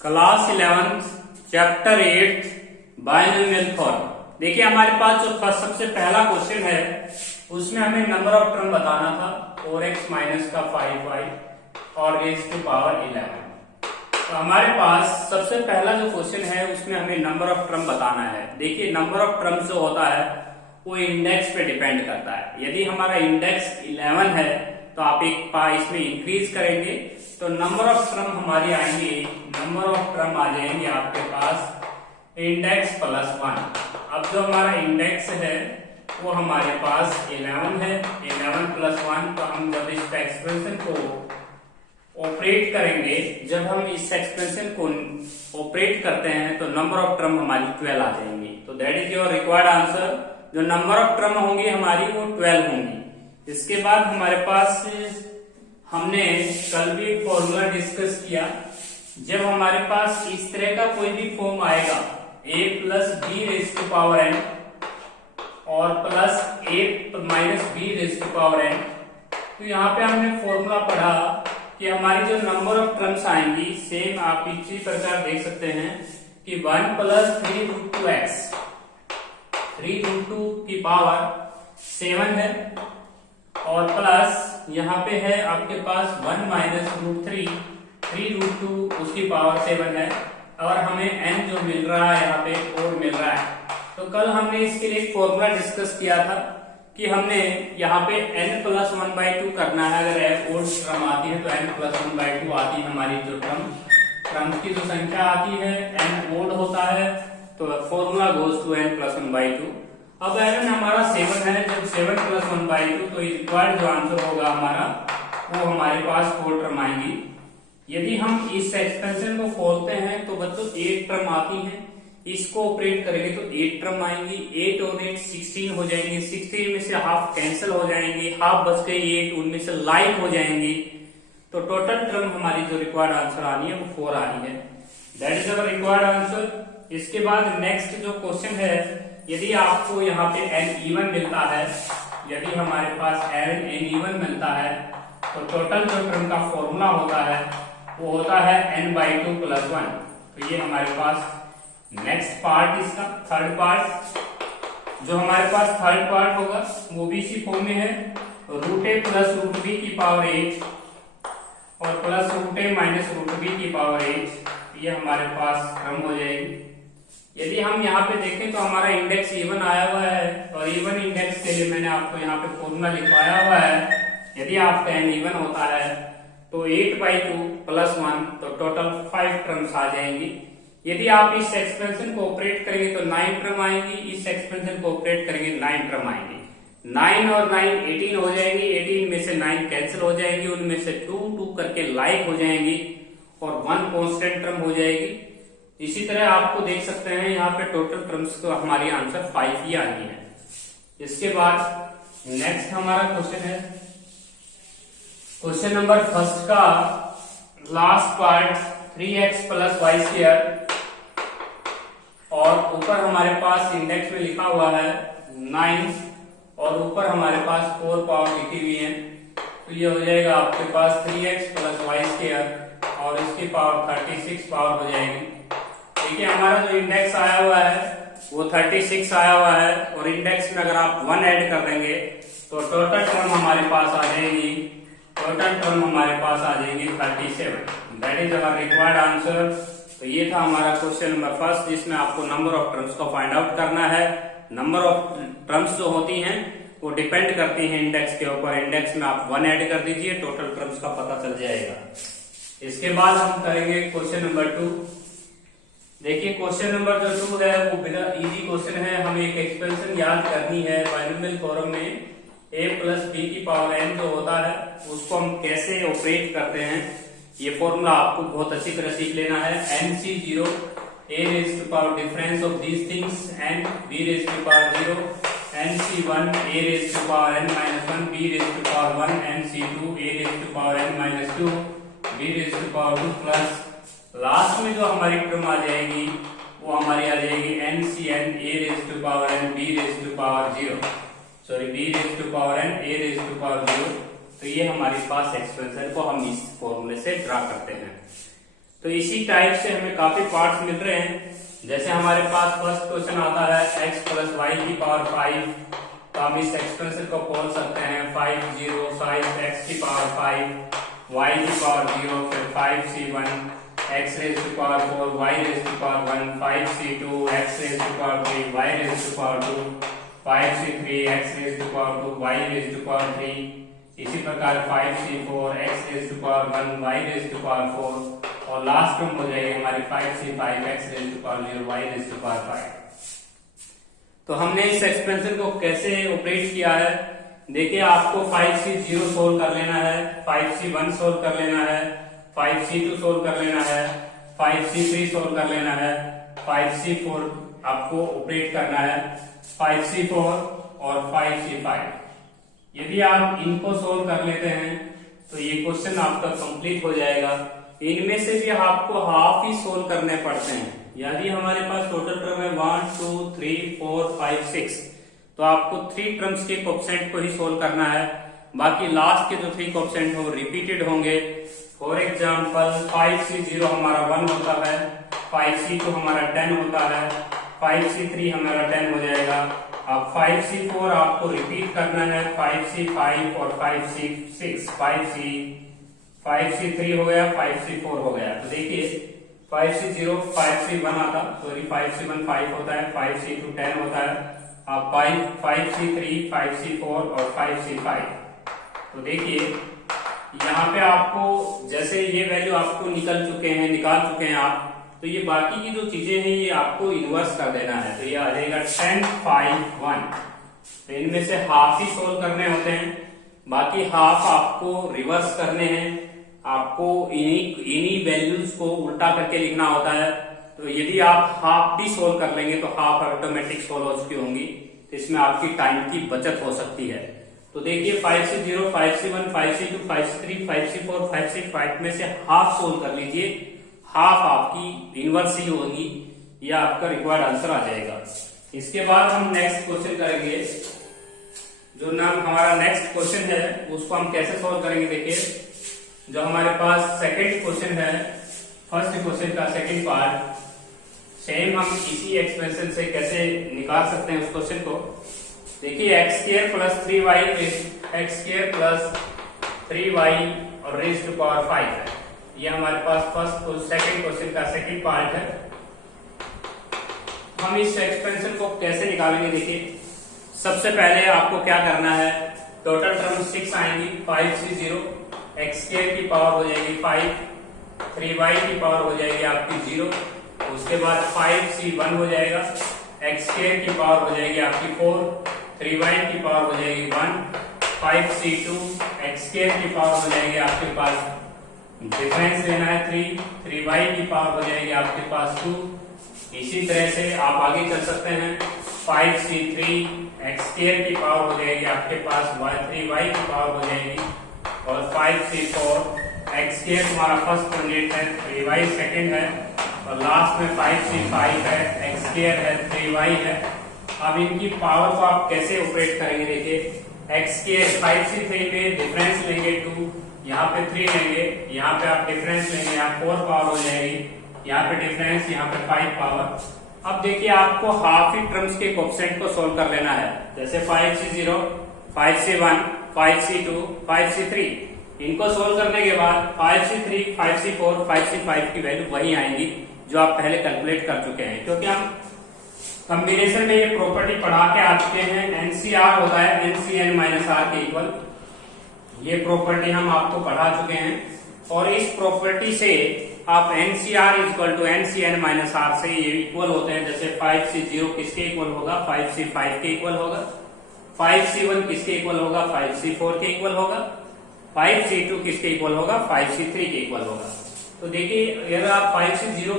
Class 11 chapter 8 binomial form. देखिए हमारे पास जो सबसे पहला क्वेश्चन है उसमें हमें नंबर ऑफ टर्म बताना था 4x माइनस का 5y और रेज टू पावर 11। तो हमारे पास सबसे पहला जो क्वेश्चन है उसमें हमें नंबर ऑफ टर्म बताना है। देखिए नंबर ऑफ टर्म जो होता है वो इंडेक्स पे डिपेंड करता है। यदि हमारा इंडेक्स 11 है तो आप एक इसमें इंक्रीज करेंगे तो नंबर ऑफ टर्म हमारी आएंगे, नंबर ऑफ टर्म आ जाएंगे आपके पास इंडेक्स प्लस 1। अब जो हमारा इंडेक्स है वो हमारे पास 11 है, 11 प्लस 1। तो हम जब इस एक्सप्रेशन को ऑपरेट करेंगे, जब हम इस एक्सप्रेशन को ऑपरेट करते हैं तो नंबर ऑफ टर्म हमारी 12 आ जाएंगी। तो that is your required answer. जो नंबर ऑफ टर्म होंगी हमारी वो 12 होंगी। इसके बाद हमारे पास हमने कल भी फॉर्मूला डिस्कस किया, जब हमारे पास इस तरह का कोई भी फॉर्म आएगा a plus B raise to power n और plus a minus B raise to power n, तो यहाँ पे हमने फॉर्मूला पढ़ा कि हमारी जो नंबर ऑफ टर्म्स आएंगी सेम आप इसी प्रकार देख सकते हैं कि 1 प्लस 3√2x, 3√2 की पावर 7 है और प्लस यहाँ पे है आपके पास 1 माइनस √3, 3√2 उसकी पावर 7 है और हमें n जो मिल रहा है यहाँ पे 4 मिल रहा है। तो कल हमने इसके लिए एक फॉर्मूला डिस्कस किया था कि हमने यहाँ पे n प्लस 1/2 करना है। अगर ओड टर्म आती है तो n प्लस 1/2 आती है हमारी जो टर्म की जो संख्या आती है n ओड होता है तो formula goes to n plus 1/2। अब n हमारा 7 है, जब 7 प्लस 1/2 तो रिक्वायर्ड जो आंसर होगा हमारा वो हमारे पास 4 टर्म आएंगी। यदि हम इस एक्सपेंशन को खोलते हैं तो बच्चों 8 टर्म आती हैं, इसको ऑपरेट करेंगे तो 8 टर्म आएंगी। 8 और 8 16 हो जाएंगे, 16 में से हाफ कैंसिल हो जाएंगे, हाफ बच गई 8, उनमें से लाइक हो जाएंगी। तो टोटल टर्म हमारी जो रिक्वायर्ड आंसर आनी है वो 4 आ रही है। That is our required answer. इसके बाद नेक्स्ट जो क्वेश्चन है, यदि आपको यहाँ पे n इवन मिलता है, यदि हमारे पास n इवन मिलता है तो टोटल जो टर्म का फॉर्मूला होता है वो होता है n/2 प्लस 1। तो ये हमारे पास नेक्स्ट पार्ट, इसका थर्ड पार्ट, जो हमारे पास थर्ड पार्ट होगा वो भी इसी फॉर्म में है, √a प्लस √b की पावर 8 और प्लस √a माइनस √b की पावर 8। ये हमारे पास टर्म हो जाएगी। यदि हम यहाँ पे देखें तो हमारा इंडेक्स इवन आया हुआ है और इवन इंडेक्स के लिए मैंने आपको यहाँ पे फॉर्मूला लिखवाया हुआ है। यदि आपका n इवन होता है तो 8/2 प्लस 1 तो टोटल 5 टर्म्स आ जाएंगी। यदि आप इस एक्सपेंशन को ऑपरेट करेंगे तो 9 टर्म आएंगी, इस एक्सपेंशन को ऑपरेट करेंगे 9 टर्म आएंगी। 9 और 9 18 हो जाएंगी, 18 में से 9 कैंसिल हो जाएंगी, उनमें से 2 करके लाइक हो जाएंगी और 1 कॉन्स्टेंट टर्म हो जाएगी। इसी तरह आपको देख सकते हैं यहाँ पे टोटल टर्म्स को हमारी आंसर 5 ही आनी है। इसके बाद नेक्स्ट हमारा क्वेश्चन है, क्वेश्चन नंबर फर्स्ट का last part 3x plus Y square और ऊपर हमारे पास इंडेक्स में लिखा हुआ है 9 और ऊपर हमारे पास 4 पावर लिखी हुई है। तो ये हो जाएगा आपके पास 3x प्लस वाई स्क्वायर और इसकी पावर 36 पावर हो जाएगी। देखिए हमारा जो इंडेक्स आया हुआ है वो 36 आया हुआ है और इंडेक्स में अगर आप 1 ऐड कर देंगे तो टोटल टर्म हमारे पास आ जाएगी, टोटल टर्म हमारे पास आ जाएंगे 37। That is our required answer. तो ये था हमारा क्वेश्चन नंबर फर्स्ट, जिसमें आपको नंबर ऑफ टर्म्स को फाइंड आउट करना है। नंबर ऑफ टर्म्स जो होती हैं वो डिपेंड करती हैं इंडेक्स के ऊपर। इंडेक्स में आप 1 ऐड कर दीजिए, टोटल टर्म्स का पता चल जाएगा। इसके बाद हम करेंगे क्वेश्चन नंबर 2। देखिए क्वेश्चन नंबर जो 2 है वो बिना इजी क्वेश्चन है। हमें एक एक्सप्रेशन याद करनी है बायनोमियल फॉर्म में a प्लस बी की पावर n जो होता है उसको हम कैसे ऑपरेट करते हैं। ये फॉर्मूला आपको बहुत अच्छी तरह सीख लेना है। nc0 a raise to power difference of these things n b raise to power 0, nc1 a raise to power n minus 1 b raise to power 1, nc2 a raise to power n minus 2 b raise to power 2 प्लस लास्ट में जो हमारी term आ जाएगी वो हमारी आ जाएगी ncn a raise to power n b raise to power 0, sorry b raise to power n a raise to power 0। तो ये हमारे पास एक्सप्रेशन को हम इस फॉर्मूले से ड्रा करते हैं। तो इसी टाइप से हमें काफी पार्ट्स मिल रहे हैं। जैसे हमारे पास फर्स्ट क्वेश्चन आता है x प्लस वाई की पावर 5, तो हम इस एक्सपेंशन को खोल सकते हैं 5 0 5 x की पावर 5 y की पावर 0 फिर 5c1 x raise to power 4 y raise to power 1 5c2 x raise to power 3 y raise to power 2 5c3 x raise to power 2 y raise to power 3, इसी प्रकार 5c4 x raise to power 1 y raise to power 4 और last term हो जाएगी हमारी 5c5 x raise to power 0 y raise to power 5। तो हमने इस expansion को कैसे ऑपरेट किया है, देखिए आपको 5c0 सोल्व कर लेना है, 5c1 सोल्व कर लेना है, 5c2 सोल्व कर लेना है, 5c3 सोल्व कर लेना है, 5c4 आपको ऑपरेट करना है, 5c4 और 5c5। यदि आप इनको सोल्व कर लेते हैं तो ये क्वेश्चन आपका कंप्लीट हो जाएगा। इनमें से भी आपको हाफ ही सोल्व करने पड़ते हैं। यदि हमारे पास टोटल टर्म है 1 2 3 4 5 6, तो आपको 3 टर्म्स के कोएफिशिएंट को ही सोल्व करना है, बाकी लास्ट के जो 3 कोएफिशिएंट हो रिपीटेड होंगे। फॉर एग्जांपल 5c0 हमारा 1 होता है, 5c2 हमारा 10 होता है, 5c3 हमारा 10 हो जाएगा। अब 5c4 आपको रिपीट करना है, 5c5 और 5c6, 5c3 हो गया, 5c4 हो गया। तो देखिए 5c0 5c1 आता, सॉरी 5c1 5 होता है, 5c2 10 होता है, अब 5c3 5c4 और 5c5। तो देखिए यहाँ पे आपको जैसे ये वैल्यू आपको निकाल चुके हैं आप, तो ये बाकी की जो चीजें हैं ये आपको इन्वर्स कर देना है। तो ये आ जाएगा 10 5 1। तो इनमें से हाफ ही सोल्व करने होते हैं, बाकी हाफ आपको रिवर्स करने हैं, आपको इन्हीं वैल्यूज को उल्टा करके लिखना होता है। तो यदि आप हाफ भी सोल्व कर लेंगे तो हाफ ऑटोमेटिक सोल्व हो चुकी होंगी, तो इसमें आपकी टाइम की बचत हो सकती है। तो देखिए 5c0 5c1 5c2 5c3 5c4 5c5 में से हाफ सोल्व कर लीजिए, हाफ आपकी इनवर्स ही होगी, यह आपका रिक्वायर्ड आंसर आ जाएगा। इसके बाद हम नेक्स्ट क्वेश्चन करेंगे। जो नाम हमारा नेक्स्ट क्वेश्चन है उसको हम कैसे सोल्व करेंगे, देखिए जो हमारे पास सेकंड क्वेश्चन है, फर्स्ट क्वेश्चन का सेकंड पार्ट, सेम हम इसी एक्सप्रेशन से कैसे निकाल सकते हैं उस क्वेश्चन को। देखिए x² plus 3y x² plus 3y और रेज टू पावर 5 है, ये हमारे पास फर्स्ट सेकंड क्वेश्चन का सेकंड पार्ट है। हम इस एक्सपेंशन को कैसे निकालेंगे, देखिए सबसे पहले आपको क्या करना है, टोटल टर्म 6 आएंगी, 5c0 x² की पावर हो जाएगी 5, 3y की पावर हो जाएगी आपकी 0, उसके बाद 5c1 हो जाएगा, x² की पावर हो जाएगी आपकी 4, 3y की पावर हो जाएगी 1, 5c2 x² की पावर हो जाएगी आपके पास, डिफरेंस लेना है 3, 3y की पावर हो जाएगी आपके पास 2। इसी तरह से आप आगे चल सकते हैं, 5c3 x² की पावर हो जाएगी आपके पास 3y की पावर हो जाएगी, और 5c4 x² हमारा फर्स्ट कैंडिडेट है, 3y सेकंड है, और लास्ट में 5c5 है, x² है, 3y है। अब इनकी पावर को आप कैसे ऑपरेट करेंगे, देखिए x² 5c3 में डिफरेंस लेंगे 2, यहाँ पे 3 लेंगे, यहाँ पे आप डिफरेंस लेंगे, यहाँ 4 पावर हो जाएगी, यहाँ पे डिफरेंस, यहाँ पे 5 पावर। अब देखिए आपको हाफ ही टर्म्स के कोएफिशिएंट को सोल्व कर लेना है, जैसे 5c0 5c1 5c2 5c3, इनको सोल्व करने के बाद 5c3 5c4 5c5 की वैल्यू वही आएंगी जो आप पहले कैलकुलेट कर चुके हैं, क्योंकि हम कॉम्बिनेशन में ये प्रॉपर्टी पढ़ा के आ चुके हैं, NCR होता है NCn-R के इक्वल, ये प्रॉपर्टी हम आपको पढ़ा चुके हैं। और इस प्रॉपर्टी से आप NCR इक्वल टू NCn-R से ये इक्वल होते हैं, जैसे 5c0 किसके इक्वल होगा, 5c5 के इक्वल होगा, 5c1 किसके इक्वल होगा, 5c4 के इक्वल होगा, 5c2 किसके इक्वल होगा, 5c3 के इक्वल होगा। तो देखिए अगर आप 5c0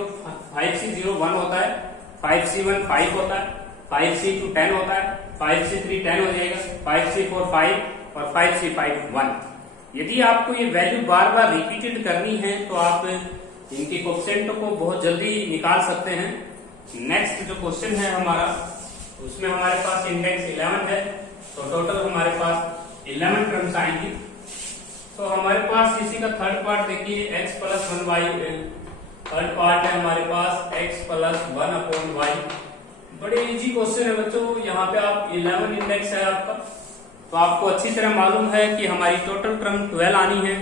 1 होता है, 5c1 5 होता है, 5c2 10 होता है, 5c3 10 हो जाएगा, 5c4 5 और 5c5 1। यदि आपको ये वैल्यू बार बार रिपीटेड करनी है तो आप इनके कोएफिशिएंट को बहुत जल्दी निकाल सकते हैं। नेक्स्ट जो क्वेश्चन है हमारा, उसमें हमारे पास इंडेक्स 11 है, तो टोटल हमारे पास 11 टर्म्स आएंगी। तो हमारे पास इसी का थर्ड पार्ट देखिए, x plus 1y third part है हमारे पास x प्लस 1 अपॉन वाई। बड़े इजी क्वेश्चन है बच्चों। यहाँ पे आप 11 इंडेक्स है आपका, तो आपको अच्छी तरह मालूम है कि हमारी टोटल टर्म 12 आनी है।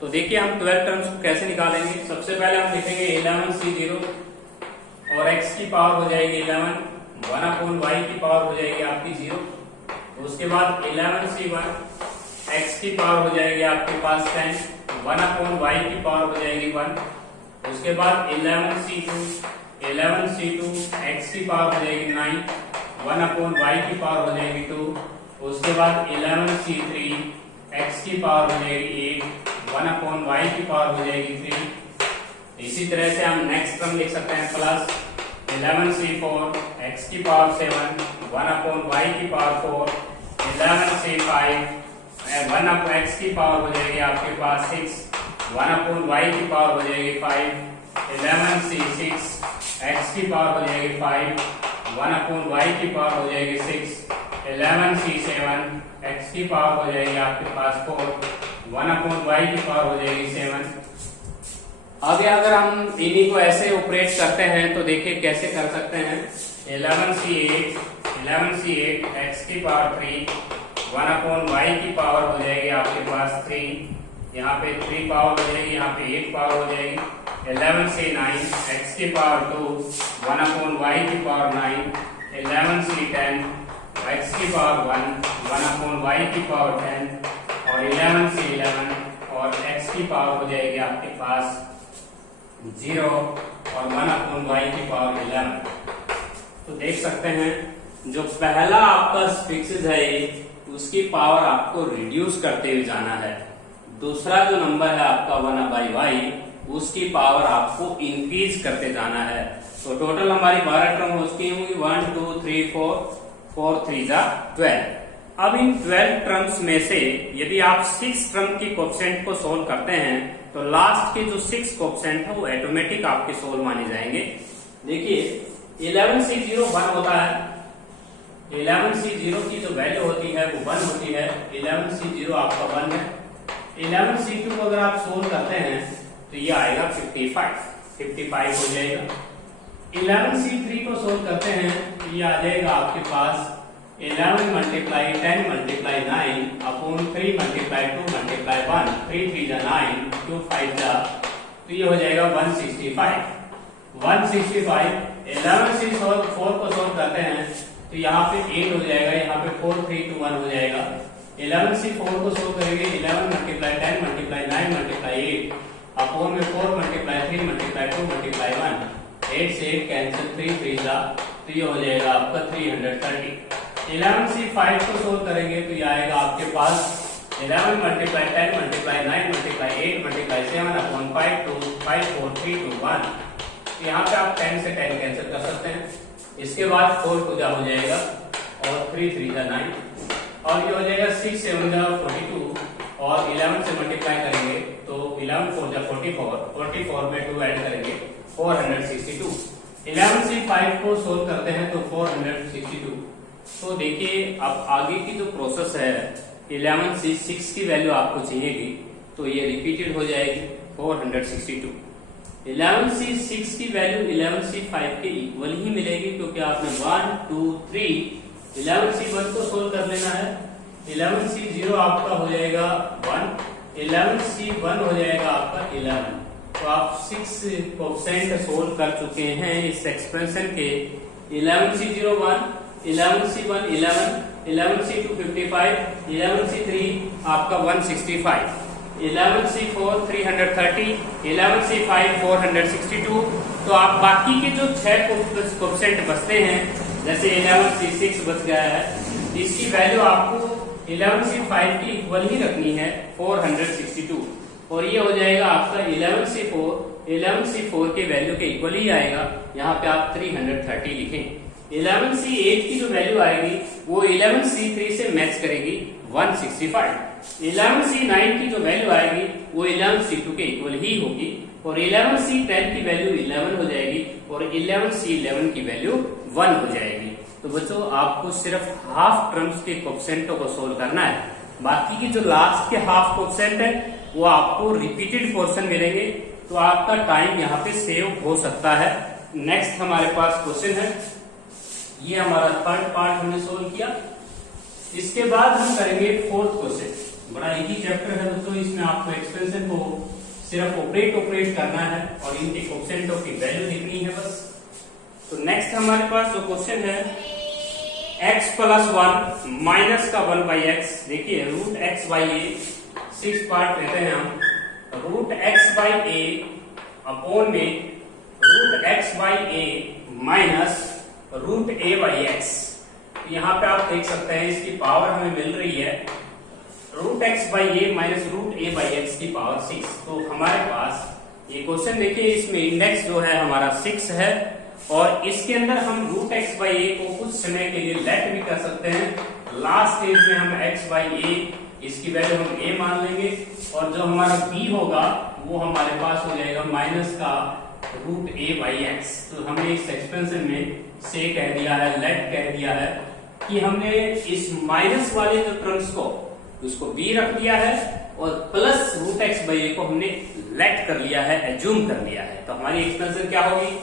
तो देखिए हम 12 टर्म्स को कैसे निकालेंगे। सबसे पहले हम लिखेंगे 11c0 और x की पावर हो जाएगी 11, 1 अपॉन वाई की पावर हो जाएगी आपकी 0। तो उसके बाद 11c1 x की पावर हो जाएगी आपके पास 10, 1 अपॉन वाई की पावर हो जाएगी 1। उसके बाद 11c2 x की पावर हो जाएगी 9, 1 अपॉन वाई की पावर हो जाएगी 2। उसके बाद 11c3 x की पावर हो जाएगी 8, 1 अपॉन वाई की पावर हो जाएगी 3। इसी तरह से हम नेक्स्ट टर्म लिख सकते हैं प्लस 11c4 x की पावर 7, 1 अपॉन वाई की पावर 4, 11c5 1 अपॉन x की पावर हो जाएगी आपके पास 6, 1 अपॉन वाई की पावर हो जाएगी 5, 11c6 x की पावर हो जाएगी 5, 1 अपॉन वाई की पावर हो जाएगी 6, 11c7 x की पावर हो जाएगी आपके पास 4, 1 अपॉन वाई की पावर हो जाएगी 7। आगे अगर हम इन्हीं को ऐसे ऑपरेट करते हैं तो देखिए कैसे कर सकते हैं। 11c8 x की पावर 3, 1 अपॉन वाई की पावर हो जाएगी आपके पास 3, यहाँ पे 3 पावर हो जाएगी, यहाँ पे 8 पावर हो जाएगी। 11c9 x की पावर 2, 1 अपॉन वाई की पावर 9, 11c10 x की पावर 1, 1 अपॉन वाई की पावर 10 और 11c11 और x की पावर हो जाएगी आपके पास 0 और 1 अपॉन वाई की पावर 11। तो देख सकते हैं जो पहला आपका फिक्सेड है उसकी पावर आपको रिड्यूस करते हुए जाना है। दूसरा जो नंबर है आपका 1 बाई वाई उसकी पावर आपको इंक्रीज करते जाना है। तो टोटल हमारी 12 टर्म हो चुकी होंगी 1 2 3 4, 4 3 जा 12। अब इन 12 टर्म्स में से यदि आप 6 टर्म की कोएफिशिएंट को सोल्व करते हैं तो लास्ट के जो 6 कोएफिशिएंट है वो ऑटोमेटिक आपके सोल्व माने जाएंगे। देखिए 11c0 1 होता है, 11c0 की जो वैल्यू होती है वो 1 होती है, 11c0 आपका 1 है। 11c2 को अगर आप सोल्व करते हैं तो ये आएगा 55 हो जाएगा। 11c3 को सोल्व करते हैं तो ये आ जाएगा आपके पास 11 multiply 10 multiply 9 upon 3 multiply 2 multiply 1, 3 3 जा 9, 2 5 जा, तो ये हो जाएगा 165। 11c4 को सोल्व करते हैं तो यहाँ पे 8 हो जाएगा, यहाँ पे 4 3 2 1 हो जाएगा। 11c4 को सोल्व करेंगे 11 मल्टीप्लाई 10 मल्टीप्लाई 9 मल्टीप्लाई 8 अपॉन में 4 मल्टीप्लाई 3 मल्टीप्लाई 2 मल्टीप्लाई 1, 8 से 8 कैंसिल, 3 3 जा, तो ये हो जाएगा आपका 330। 11c5 को सोल्व करेंगे तो ये आएगा आपके पास 11 multiply 10 multiply 9 multiply 8 multiply 7 upon 5 2 5 4 3 2 1। तो यहाँ पे आप 10 से 10 कैंसिल कर सकते हैं। इसके बाद 4 पूजा हो जाएगा और 3 3 जा 9 और ये हो जाएगा 6 7 जा 42 और 11 से मल्टीप्लाई करेंगे तो 11 4 जा 44 में 2 ऐड करेंगे 462। 11c5 को सोल्व करते हैं तो 462। तो देखिए अब आगे की जो प्रोसेस है 11c6 की वैल्यू आपको चाहिएगी तो ये रिपीटेड हो जाएगी 462। 11c6 की वैल्यू 11c5 के इक्वल ही मिलेगी क्योंकि आपने 1 2 3 11c1 को सोल्व कर लेना है। 11c0 आपका हो जाएगा 1, 11c1 हो जाएगा आपका 11। तो आप 6 कोएफिशिएंट सोल्व कर चुके हैं इस एक्सप्रेशन के। 11c0 1, 11c1 11, 11c2 55, 11c3 आपका 165, 11c4 330, 11c5 462। तो आप बाकी के जो 6 कोएफिशिएंट बचते हैं जैसे 11c6 बच गया है, इसकी वैल्यू आपको 11c5 की इक्वल ही रखनी है 462 और ये हो जाएगा आपका 11c4 के वैल्यू के इक्वल ही आएगा। यहाँ पे आप 330 लिखें। 11c8 की जो वैल्यू आएगी वो 11c3 से मैच करेगी 165। 11c9 की जो वैल्यू आएगी वो 11c2 के इक्वल ही होगी और 11c10 की वैल्यू 11 हो जाएगी और 11c11 की वैल्यू 1 हो जाएगी। तो बच्चों आपको सिर्फ हाफ टर्म्स के कोएफिशिएंटों को सोल्व करना है। बाकी की जो लास्ट के हाफ कोएफिशिएंट है वो आपको रिपीटेड पोर्शन मिलेंगे तो आपका टाइम यहाँ पे सेव हो सकता है। नेक्स्ट हमारे पास क्वेश्चन है, ये हमारा थर्ड पार्ट हमने सोल्व किया। इसके बाद हम करेंगे फोर्थ क्वेश्चन। बड़ा इजी चैप्टर है दोस्तों, इसमें आपको एक्सपेंशन को सिर्फ ऑपरेट करना है और इनके कोएफिशिएंटों की वैल्यू लिखनी है बस। तो नेक्स्ट हमारे पास जो क्वेश्चन है x प्लस 1 माइनस का 1 बाई एक्स। देखिए root x by a 6 part लेते हैं हम, root x by a upon में root x by A minus root A by x. यहाँ पे आप देख सकते हैं इसकी पावर हमें मिल रही है root x by A minus root A by X की पावर 6। तो हमारे पास ये क्वेश्चन देखिए, इसमें इंडेक्स जो है हमारा 6 है और इसके अंदर हम रूट एक्स बाई ए को कुछ समय के लिए लेट भी कर सकते हैं। लास्ट स्टेज में हम एक्स बाई ए इसकी वैल्यू हम ए मान लेंगे और जो हमारा बी होगा वो हमारे पास हो जाएगा माइनस का रूट ए बाई एक्स। तो हमने इस एक्सपेंशन में से कह दिया है, लेट कह दिया है कि हमने इस माइनस वाले जो टर्म्स को उसको बी रख दिया है और प्लस रूट एक्स बाई ए को हमने लेट कर लिया है, एज्यूम कर लिया है। तो हमारी एक्सपेंशन क्या होगी,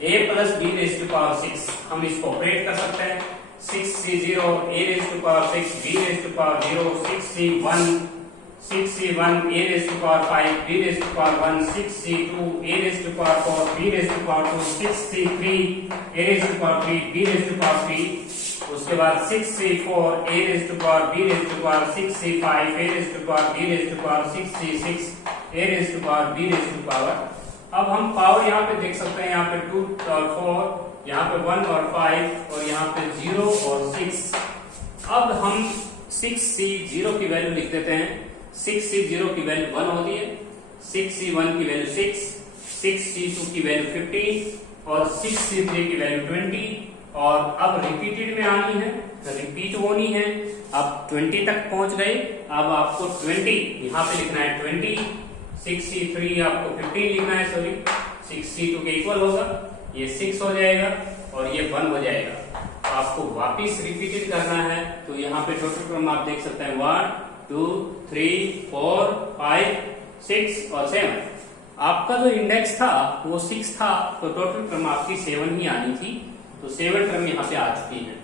a plus B raise to power 6। हम इसको ऑपरेट कर सकते हैं, 6c0 a raise to power 6 b raise to power 0 6c1 a raise to power 5 b raise to power 1 6c2 a raise to power 4 b raise to power 2 6c3 a raise to power 3 b raise to power 3। उसके बाद 6c4 a raise to power b raise to power 6c5 a raise to power b raise to power 6c6 a raise to power b raise to power. अब हम power यहाँ पे देख सकते हैं, यहाँ पे 2 और 4, यहाँ पे 1 और 5 और यहाँ पे 0 और 6। अब हम 6c0 की वैल्यू लिख देते हैं। 6c0 की वैल्यू 1 होती है, 6c1 की वैल्यू 6, 6c2 की वैल्यू 15 और 6c3 की वैल्यू 20। और अब रिपीटेड में आनी है, रिपीट होनी है। अब 20 तक पहुंच गए, अब आपको 20 यहाँ पे लिखना है 20, 6c3 आपको 15 लिखना है, सॉरी 6c2 के इक्वल होगा, ये 6 हो जाएगा और ये 1 हो जाएगा। तो आपको वापिस रिपीटेड करना है। तो यहाँ पे टोटल क्रम आप देख सकते हैं 1 2 3 4 5 6 और 7। आपका जो इंडेक्स था वो 6 था, तो टोटल क्रम आपकी 7 ही आनी थी। तो 7 क्रम यहाँ पे आ चुकी है।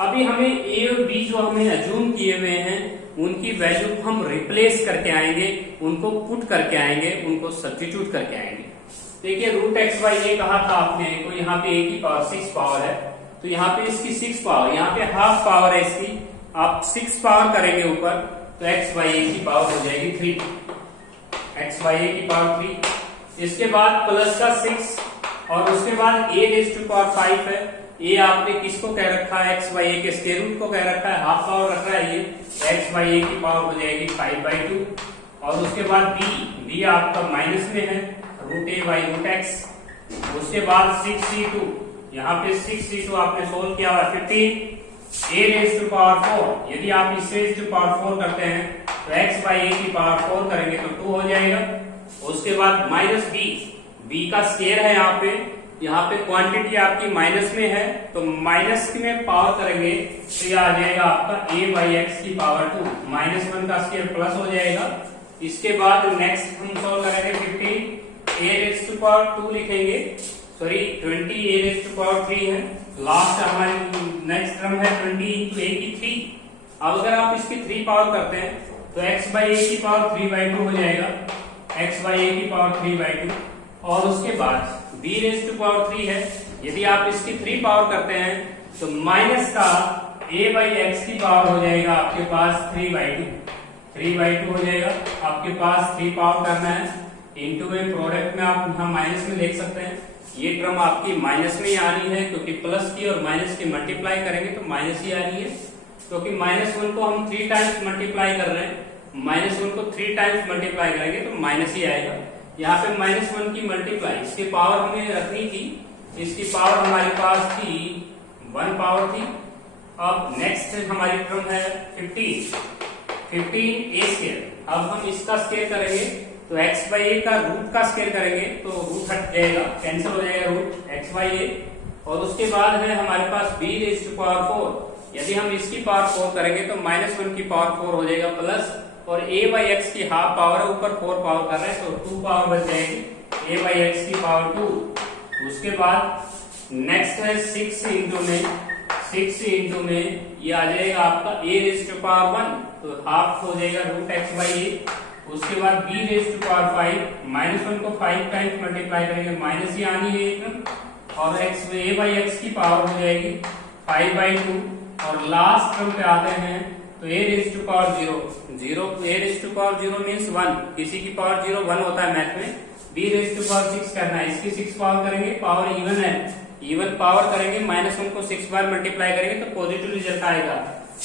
अभी हमें ए और बी जो हमने अज्यूम किए हुए हैं उनकी वैल्यू को हम रिप्लेस करके आएंगे, उनको पुट करके आएंगे, उनको सब्स्टिट्यूट करके आएंगे। देखिए रूट एक्स बाई ए कहा था आपने, तो यहाँ पे ए की पावर 6 पावर है, तो यहाँ पे इसकी 6 पावर, यहाँ पे हाफ पावर है इसकी। आप 6 पावर करेंगे ऊपर तो एक्स बाई ए की पावर हो जाएगी 3, एक्स बाई ए की पावर 3। इसके बाद प्लस का 6 और उसके बाद ए रेज टू पावर 5 है। ए आपने किसको कह रखा है, एक्स बाई ए के स्क्वायर रूट को कह रखा है, हाफ पावर रख रहा है, ये एक्स बाई ए की पावर हो जाएगी 5/2। और उसके बाद बी आपका माइनस में है, root A by root X. उसके बाद 6c2, यहाँ पे 6c2 आपने सोल्व किया हुआ 15, ए रेज टू पावर 4। यदि आप इस रेज टू पावर 4 करते हैं तो एक्स बाई ए की पावर 4 करेंगे तो 2 हो जाएगा। उसके बाद माइनस बी का स्क्वायर है यहाँ पे क्वांटिटी आपकी माइनस में है, तो माइनस में पावर करेंगे तो ये आ जाएगा आपका a बाई एक्स की पावर 2, -1 का स्क्वायर प्लस हो जाएगा। इसके बाद नेक्स्ट हम सॉल्व करेंगे 15, a रेज टू पावर 2 लिखेंगे, sorry 20 a raise to power 3 है। लास्ट हमारी नेक्स्ट टर्म है 20 इंटू a की 3। अब अगर आप इसकी 3 पावर करते हैं तो x बाई ए की पावर 3/2 हो जाएगा, x बाई ए की पावर 3/2। और उसके बाद b रेज टू पावर 3 है, यदि आप इसकी 3 पावर करते हैं तो माइनस का a बाई एक्स की पावर हो जाएगा आपके पास 3/2 हो जाएगा। आपके पास 3 पावर करना है, इंटू में प्रोडक्ट में आप यहाँ माइनस में देख सकते हैं, ये टर्म आपकी माइनस में ही आनी है क्योंकि प्लस की और माइनस की मल्टीप्लाई करेंगे तो माइनस ही आनी है। क्योंकि -1 को हम 3 टाइम्स मल्टीप्लाई कर रहे हैं, -1 को 3 टाइम्स मल्टीप्लाई करेंगे तो माइनस ही आएगा। यहाँ पे -1 की मल्टीप्लाई, इसकी पावर हमें रखनी थी, इसकी पावर हमारे पास थी 1 पावर थी। अब नेक्स्ट हमारी टर्म है 15 a स्क्वायर। अब हम इसका स्क्वायर करेंगे तो x बाई ए का रूट का स्क्वायर करेंगे तो रूट हट जाएगा, कैंसिल हो जाएगा रूट x बाई ए। और उसके बाद है हमारे पास b रेज टू पावर 4, यदि हम इसकी पावर 4 करेंगे तो -1 की पावर 4 हो जाएगा प्लस, और a बाई एक्स की हाफ पावर है, ऊपर 4 पावर कर रहे हैं तो 2 पावर बच जाएगी। a बाई एक्स की पावर 2। उसके बाद नेक्स्ट है 6 इंटू में ये आ जाएगा आपका a रेज टू पावर 1, तो हाफ हो जाएगा रूट एक्स बाई ए। उसके बाद b रेज टू पावर 5, -1 को 5 टाइम्स मल्टीप्लाई करेंगे, माइनस ही आनी है एकदम, और x में a बाई एक्स की पावर हो जाएगी 5/2। और लास्ट टर्म पे आते हैं तो a raise to power 0, a raise to power 0 means 1, किसी की पावर 0 1 होता है मैथ में। b रेज टू पावर 6 करना है, इसकी 6 पावर करेंगे, पावर इवन है, इवन पावर करेंगे, -1 को 6 बार मल्टीप्लाई करेंगे तो पॉजिटिव रिजल्ट आएगा।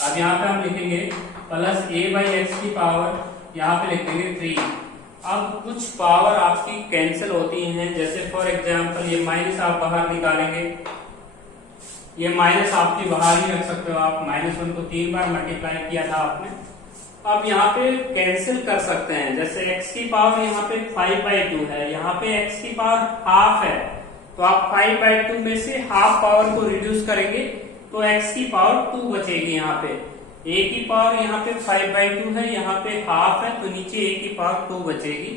अब यहाँ पे हम लिखेंगे प्लस a बाई एक्स की पावर, यहाँ पे लिखेंगे 3। अब कुछ पावर आपकी कैंसिल होती हैं, जैसे फॉर एग्जाम्पल ये माइनस आप बाहर निकालेंगे, ये माइनस आपकी बाहर ही रख सकते हो आप, -1 को 3 बार मल्टीप्लाई किया था आपने। अब यहाँ पे कैंसिल कर सकते हैं, जैसे x की पावर यहाँ पे 5/2 है, यहाँ पे x की पावर हाफ है, तो आप 5/2 में से हाफ पावर को रिड्यूस करेंगे तो x की पावर 2 बचेगी। यहाँ पे a की पावर यहाँ पे 5/2 है, यहाँ पे हाफ है, तो नीचे a की पावर 2 बचेगी।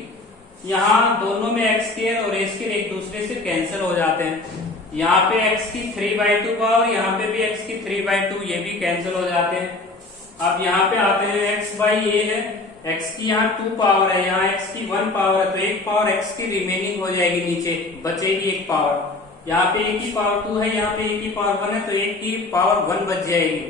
यहाँ दोनों में x स्क्वायर और a स्क्वायर एक दूसरे से कैंसिल हो जाते हैं। यहाँ पे x की 3/2 पावर, यहाँ पे भी x की 3/2, ये भी कैंसिल हो जाते हैं। अब यहाँ पे आते हैं x बाई ए है, x की यहाँ 2 पावर है, यहाँ x की 1 पावर है, तो एक पावर x की रिमेनिंग हो जाएगी, नीचे बचेगी एक पावर। यहाँ पे a की पावर 2 है, यहाँ पे a की पावर 1 है, तो एक की पावर 1 बच जाएगी।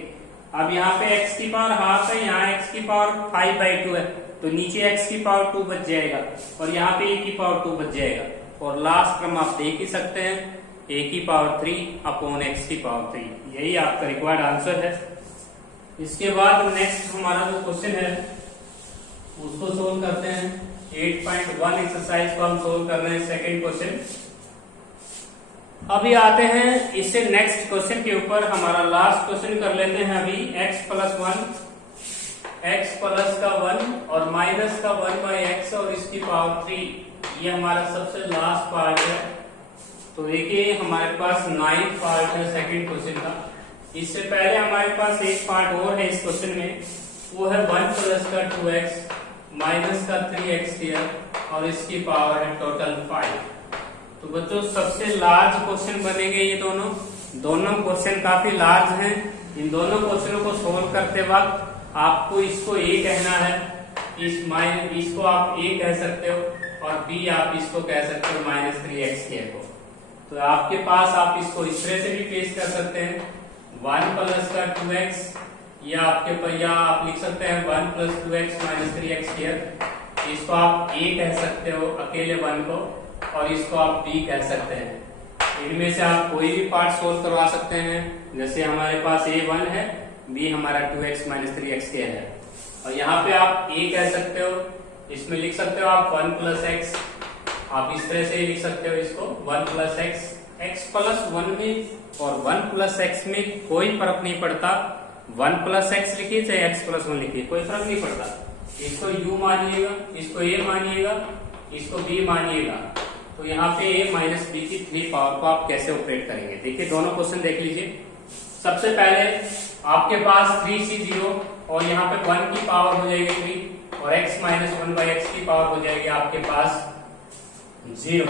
अब यहाँ पे x की पावर हाफ है, यहाँ x की पावर 5/2 है, तो नीचे x की पावर 2 बच जाएगा, और यहाँ पे a की पावर 2 बच जाएगा। और लास्ट क्रम आप देख ही सकते हैं, a की पावर 3 अपॉन x की पावर 3, यही आपका रिक्वायर्ड आंसर है। इसके बाद नेक्स्ट हमारा जो क्वेश्चन है उसको सोल्व करते हैं। 8.1 एक्सरसाइज को हम सोल्व कर रहे हैं, सेकंड क्वेश्चन। अभी आते हैं इससे नेक्स्ट क्वेश्चन के ऊपर, हमारा लास्ट क्वेश्चन कर लेते हैं अभी। x प्लस 1 और माइनस का 1/x और इसकी पावर 3, ये हमारा सबसे लास्ट पार्ट है। तो देखिए हमारे पास 9th पार्ट है सेकंड क्वेश्चन का। इससे पहले हमारे पास एक पार्ट और है इस क्वेश्चन में, वो है 1 प्लस का 2x माइनस का 3x और इसकी पावर है टोटल 5। तो बच्चों सबसे लार्ज क्वेश्चन बनेंगे ये दोनों क्वेश्चन काफी लार्ज हैं। इन दोनों क्वेश्चनों को सोल्व करते वक्त आपको इसको a कहना है, इसको आप a कह सकते हो, और b आप इसको कह सकते हो -3x को। तो आपके पास आप इसको इस तरह से भी पेश कर सकते हैं, 1 प्लस का 2x, या आप लिख सकते हैं 1 प्लस 2x माइनस 3x²। इसको आप a कह सकते हो अकेले 1 को, और इसको आप b कह सकते हैं। इनमें से आप कोई भी पार्ट सोल्व करवा सकते हैं, जैसे हमारे पास a 1 है, b हमारा 2x माइनस 3x² है, और यहाँ पे आप a कह सकते हो, इसमें लिख सकते हो आप 1 प्लस x, आप इस तरह से लिख सकते हो इसको 1 प्लस x। x प्लस 1 में और 1 प्लस x में कोई फर्क नहीं पड़ता, 1 प्लस x लिखिए चाहे x प्लस 1 लिखिए, कोई फर्क नहीं पड़ता। इसको u मानिएगा, इसको a मानिएगा, इसको b मानिएगा। तो यहाँ पे a माइनस b की 3 पावर को आप कैसे ऑपरेट करेंगे, देखिए दोनों क्वेश्चन देख लीजिए। सबसे पहले आपके पास 3c0 और यहाँ पे 1 की पावर हो जाएगी 3, और x माइनस 1/x की पावर हो जाएगी आपके पास 0।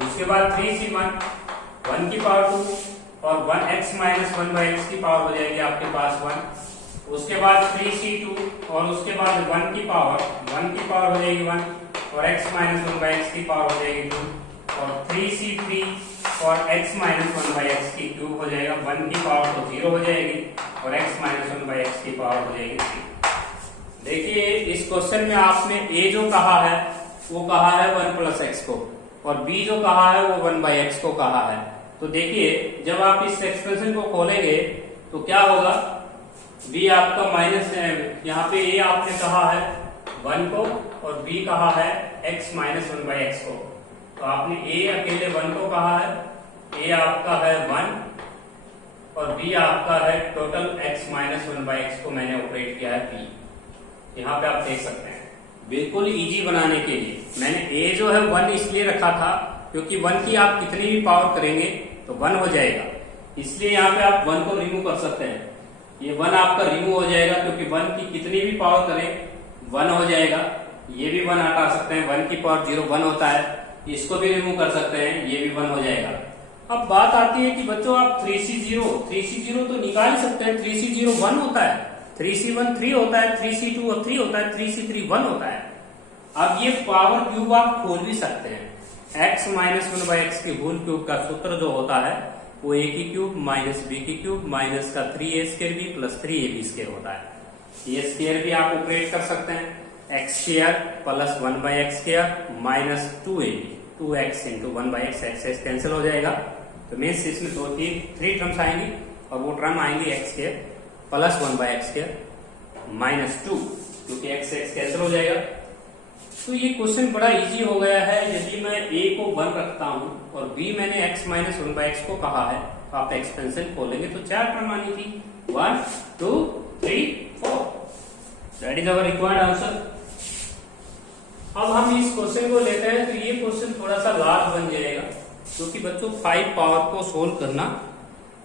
उसके बाद 3c1 1 की पावर 2 और 1x माइनस 1/x की पावर हो जाएगी आपके पास 1। उसके बाद 3c2 और उसके बाद 1 की पावर हो जाएगी 1, और x माइनस 1/x की पावर हो जाएगी 2, और 3c3 और x माइनस 1/x की क्यूब हो जाएगा, 1 की पावर तो 0 हो जाएगी, और x माइनस 1/x की पावर हो जाएगी 3। देखिए इस क्वेश्चन में आपने a जो कहा है वो कहा है 1 प्लस x को, और b जो कहा है वो 1/x को कहा है। तो देखिए जब आप इस एक्सप्रेशन को खोलेंगे तो क्या होगा, b आपका माइनस, यहाँ पे a आपने कहा है 1 को और b कहा है x माइनस 1/x को। तो आपने a अकेले 1 को कहा है, a आपका है 1 और b आपका है टोटल x माइनस 1/x को मैंने ऑपरेट किया है b। यहाँ पे आप देख सकते हैं बिल्कुल इजी बनाने के लिए मैंने a जो है 1 इसलिए रखा था क्योंकि 1 की आप कितनी भी पावर करेंगे तो 1 हो जाएगा, इसलिए यहाँ पे आप 1 को रिमूव कर सकते हैं। ये 1 आपका रिमूव हो जाएगा क्योंकि 1 की कितनी भी पावर करें 1 हो जाएगा। ये भी 1 हटा सकते हैं, 1 की पावर 0 1 होता है, इसको भी रिमूव कर सकते हैं, ये भी 1 हो जाएगा। अब बात आती है कि बच्चों आप 3C0 तो निकाल सकते हैं। 3C0 1 होता है, 3C1 3 होता है, 3C2 3 होता है, 3C3 1 होता है। अब ये पावर क्यूब आप खोल भी सकते हैं। x माइनस 1/x के होल क्यूब का सूत्र जो होता है वो a की क्यूब माइनस b की क्यूब माइनस का 3a² b प्लस 3ab² होता है। ये स्क्वायर भी आप ऑपरेट कर सकते हैं, x² plus 1/x² minus 2x into 1/x, x cancel हो जाएगा। तो मीन्स इसमें 3 टर्म्स आएंगी और वो टर्म आएंगी x² प्लस 1/x² माइनस 2, क्योंकि x कैंसिल हो जाएगा। तो ये क्वेश्चन बड़ा इजी हो गया है। यदि मैं a को 1 रखता हूं और b मैंने x माइनस 1/x को कहा है, तो आप एक्सपेंशन खोलेंगे तो 4 टर्म आनी थी, 1 2 3 4। That is our required answer. अब हम इस क्वेश्चन को लेते हैं तो ये क्वेश्चन थोड़ा सा लार्ज बन जाएगा, क्योंकि बच्चों 5 पावर को सोल्व करना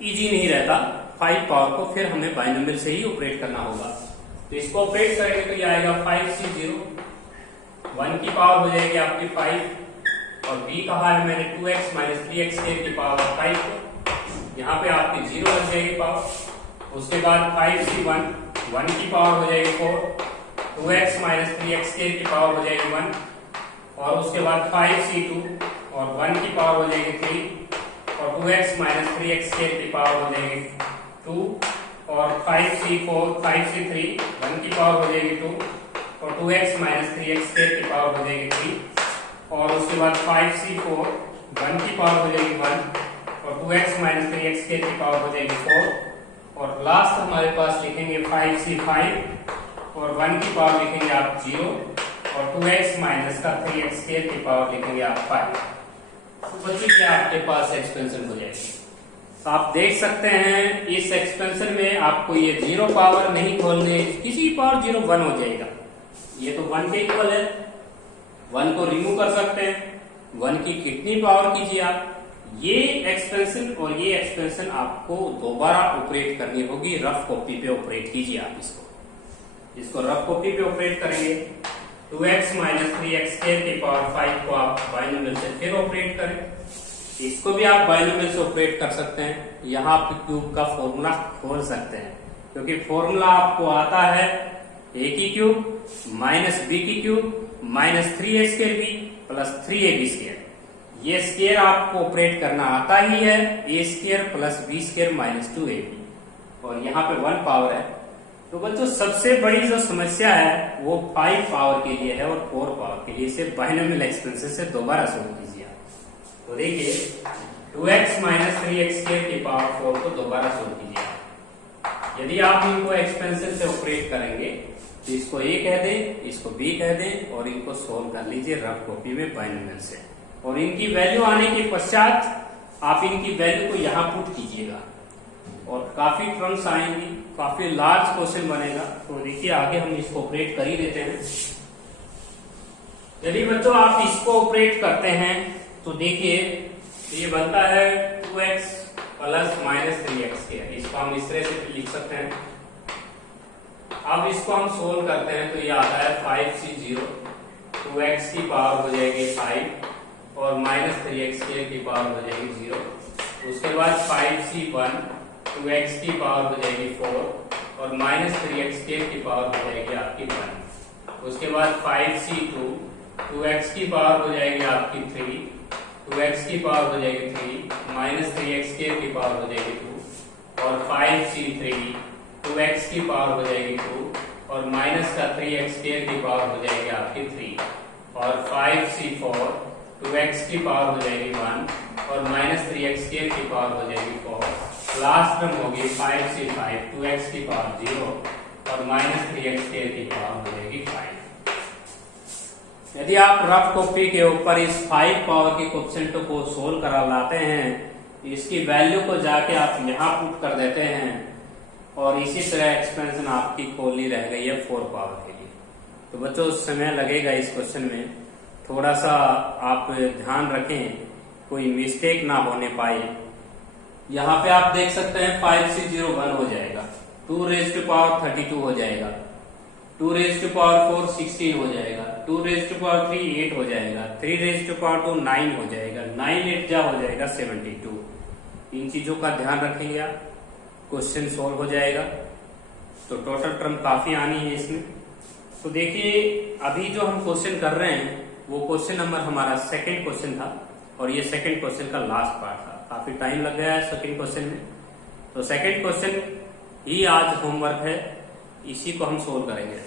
इजी नहीं रहता। 5 पावर को फिर हमें बाइनोमियल से ही ऑपरेट करना होगा। तो इसको ऑपरेट करेंगे तो ये आएगा 5C0, 1 की पावर हो जाएगी आपकी 5 और b कहा है मैंने 2x माइनस 3x² की पावर 5, यहाँ पे आपकी 0 लग जाएगी पावर। उसके बाद 5C1, 1 की पावर हो जाएगी 4, 2x माइनस 3x² की पावर हो जाएगी 1 और उसके बाद 5C2 और 1 की पावर हो जाएगी 3 और 2x माइनस 3x² की पावर हो जाएगी 2 और 5C4, 5C3, 1 की पावर हो जाएगी 2 और 2x माइनस 3x² की पावर हो जाएगी 3 और उसके बाद 5C4, 1 की पावर हो जाएगी 1 और 2x माइनस 3x² की पावर हो जाएगी 4 और लास्ट हमारे पास लिखेंगे 5C5 और 1 की पावर लिखेंगे आप 0 और 2x माइनस का 3x² की पावर लिखेंगे आप 5। तो बच्चों क्या आपके पास एक्सपेंशन हो जाएगी। तो आप देख सकते हैं इस एक्सपेंशन में आपको ये 0 पावर नहीं खोलने, किसी पावर 0 1 हो जाएगा। ये तो 1 के इक्वल है, 1 को रिमूव कर सकते हैं। 1 की कितनी पावर कीजिए आप, ये एक्सपेंशन और ये एक्सपेंशन आपको दोबारा ऑपरेट करनी होगी। रफ कॉपी पे ऑपरेट कीजिए आप इसको रफ कॉपी पे ऑपरेट करेंगे। 2x माइनस 3x² की पावर 5 को आप बाइनोमियल से फिर ऑपरेट करें। इसको भी आप बाइनोमियल से ऑपरेट कर सकते हैं। यहाँ आप क्यूब का फॉर्मूला खोल सकते हैं, क्योंकि फॉर्मूला आपको आता है a की क्यूब माइनस b की cube minus 3a² plus 3ab²। ये स्क्वायर आपको ऑपरेट करना आता ही है, a² plus b² minus 2ab और यहाँ पे 1 पावर है। तो बच्चों सबसे बड़ी जो समस्या है वो 5 पावर के लिए है और 4 पावर के लिए। इसे बाइनोमियल एक्सपेंशन से दोबारा सोल्व कीजिए। तो देखिए 2x माइनस 3x² की पावर 4 को दोबारा सोल्व कीजिए। यदि आप इनको एक्सपेंशन से ऑपरेट करेंगे तो इसको a कह दें, इसको b कह दें और इनको सोल्व कर लीजिए रफ कॉपी में बाइनोमियल से। और इनकी वैल्यू आने के पश्चात आप इनकी वैल्यू को यहाँ पुट कीजिएगा और काफी टर्म्स आएंगी, काफी लार्ज क्वेश्चन बनेगा। तो देखिए आगे हम इसको ऑपरेट कर ही देते हैं। यदि बच्चों आप इसको ऑपरेट करते हैं तो देखिए ये बनता है 2x प्लस माइनस 3x²। इसको हम इस तरह से लिख सकते हैं। अब इसको हम सोल्व करते हैं तो ये आता है 5C0, 2x की पावर हो जाएगी 5 और माइनस 3x² की पावर हो जाएगी 0। उसके बाद 5C1, 2x की पावर हो जाएगी 4 और माइनस 3x² की पावर हो जाएगी आपकी 1। उसके बाद 5C2, 2x की पावर हो जाएगी आपकी 3, 2x की पावर हो जाएगी 3 माइनस 3x² की पावर हो जाएगी 2 और 5C3, 2x की पावर हो जाएगी 2 और माइनस का 3x² की पावर हो जाएगी आपकी 3 और 5C4, 2x की पावर हो जाएगी 1 और माइनस 3x² की पावर हो जाएगी 4। लास्ट टर्म होगी 5C5, 2x की पावर 0 और माइनस 3x² की पावर हो जाएगी 5। यदि आप रफ कॉपी के ऊपर इस 5 पावर के कोएफिशिएंट को सोल्व करा लाते हैं, इसकी वैल्यू को जाके आप यहाँ पुट कर देते हैं और इसी तरह एक्सपेंशन आपकी खोलनी रह गई है 4 पावर के लिए। तो बच्चों समय लगेगा इस क्वेश्चन में, थोड़ा सा आप ध्यान रखें कोई मिस्टेक ना होने पाए। यहाँ पे आप देख सकते हैं 5C0 1 हो जाएगा, 2 रेज़ टू पावर 32 हो जाएगा 2 रेज टू पावर 4 16 हो जाएगा, 2 रेज टू पावर 3 8 हो जाएगा, 3 रेज टू पावर 2 9 हो जाएगा, 9 8 जा हो जाएगा 72। इन चीजों का ध्यान रखेंगे आप, क्वेश्चन सॉल्व हो जाएगा। तो टोटल टर्म काफी आनी है इसमें। तो देखिए अभी जो हम क्वेश्चन कर रहे हैं वो क्वेश्चन नंबर हमारा सेकंड क्वेश्चन था और ये सेकंड क्वेश्चन का लास्ट पार्ट था। काफी टाइम लग गया है सेकंड क्वेश्चन में। तो सेकंड क्वेश्चन ही आज होमवर्क है, इसी को हम सोल्व करेंगे।